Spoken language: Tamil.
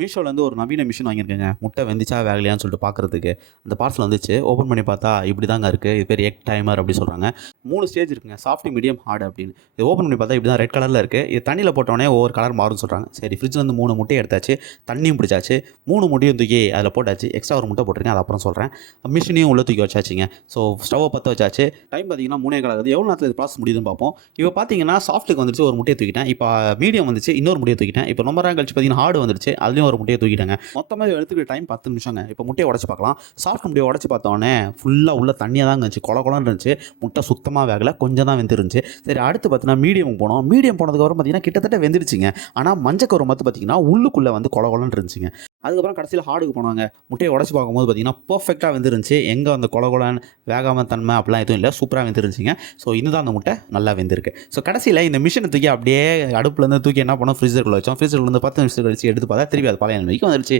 மீஷோலேருந்து ஒரு நவீன மிஷின் வாங்கியிருக்கேங்க. முட்டை வெந்துச்சா வேகலையான்னு சொல்லிட்டு பார்க்குறதுக்கு. அந்த பார்சல் வந்துச்சு. ஓப்பன் பண்ணி பார்த்தா இப்படி தாங்க இருக்குது. இது பேர் எக் டைமர் அப்படி சொல்கிறாங்க. 3 ஸ்டேஜ் இருக்குங்க. சாஃப்ட், மீடியம், ஹார்ட் அப்படின்னு. இது ஓப்பன் பண்ணி பார்த்தா இப்படி தான் ரெட் கலரில் இருக்குது. இது தண்ணியில் போட்டோடனே ஒவ்வொரு கலர் மாறும்னு சொல்கிறாங்க. சரி ஃப்ரிட்ஜ்லேருந்து 3 முட்டையை எடுத்தாச்சு. தண்ணியும் பிடிச்சாச்சு. 3 முட்டையும் தூக்கி அதில் போட்டாச்சு. எக்ஸ்ட்ரா ஒரு முட்டை போட்டிருக்கேன். அது அப்புறம் சொல்கிறேன். மிஷினையும் உள்ளே தூக்கி வச்சாச்சுங்க. ஸோ ஸ்டவ்வை பற்ற வச்சாச்சு. டைம் பார்த்தீங்கன்னா 3 ஆகுது. எவ்வளோ நேரத்தில் இது ப்ராசஸ் முடியுதுன்னு பார்ப்போம். இப்போ பார்த்தீங்கன்னா சாஃப்ட்டுக்கு வந்துருச்சு, ஒரு முட்டையை தூக்கிட்டேன். இப்போ மீடியம் வந்துச்சு, இன்னொரு முட்டையை தூக்கிட்டேன். இப்போ ரொம்ப நேரம் கழிச்சு பார்த்தீங்கன்னா ஹார்டு வந்துருச்சு. அதுலேயும் ஒரு முட்டையை தூக்கிட்டேங்க. மொத்தமாக எடுத்துக்கிற டைம் 10 நிமிஷங்க. இப்போ முட்டையை உடச்சு பார்க்கலாம். சாஃப்ட் முட்டையை உடச்சு பார்த்தோன்னே ஃபுல்லாக உள்ள தண்ணியாக தாங்க இருந்துச்சு. கொல கொலன்னு இருந்துச்சு. முட்டை சுத்தமாக வேகலை, கொஞ்சம் தான் வெந்துருந்துச்சு. சரி அடுத்து பார்த்தீங்கன்னா மீடியம் போனோம். மீடியம் போனதுக்கப்புறம் பார்த்தீங்கன்னா கிட்டத்தட்ட வெந்துருச்சுங்க. ஆனால் மஞ்சக்கரு மத்து பார்த்தீங்கன்னா உள்ளுக்குள்ளே வந்து கொல கொலன்னு இருந்துச்சுங்க. அதுக்கப்புறம் கடைசியில் ஹார்டுக்கு போனாங்க. முட்டையை உடச்சு பார்க்கும்போது பார்த்தீங்கன்னா பர்ஃபெக்டாக வெந்துருந்துச்சு. எங்கே அந்த கொல கொலன்னு வேகாம தன்மை அப்படிலாம் எதுவும் இல்லை, சூப்பராக வெந்துருந்துச்சுங்க. ஸோ இதுதான் அந்த முட்டை நல்லா வெந்திருக்கு. ஸோ கடைசியில் இந்த மிஷினை தூக்கி அப்படியே அடுப்புலேருந்து தூக்கி என்ன பண்ணோம், ஃப்ரீசருக்குள்ளே வச்சோம். ஃப்ரீசர்லேருந்து 10 நிமிஷம் கழிச்சு எடுத்து பார்த்தா திருப்பி அது பழைய நிலைமைக்கு வந்துருச்சு.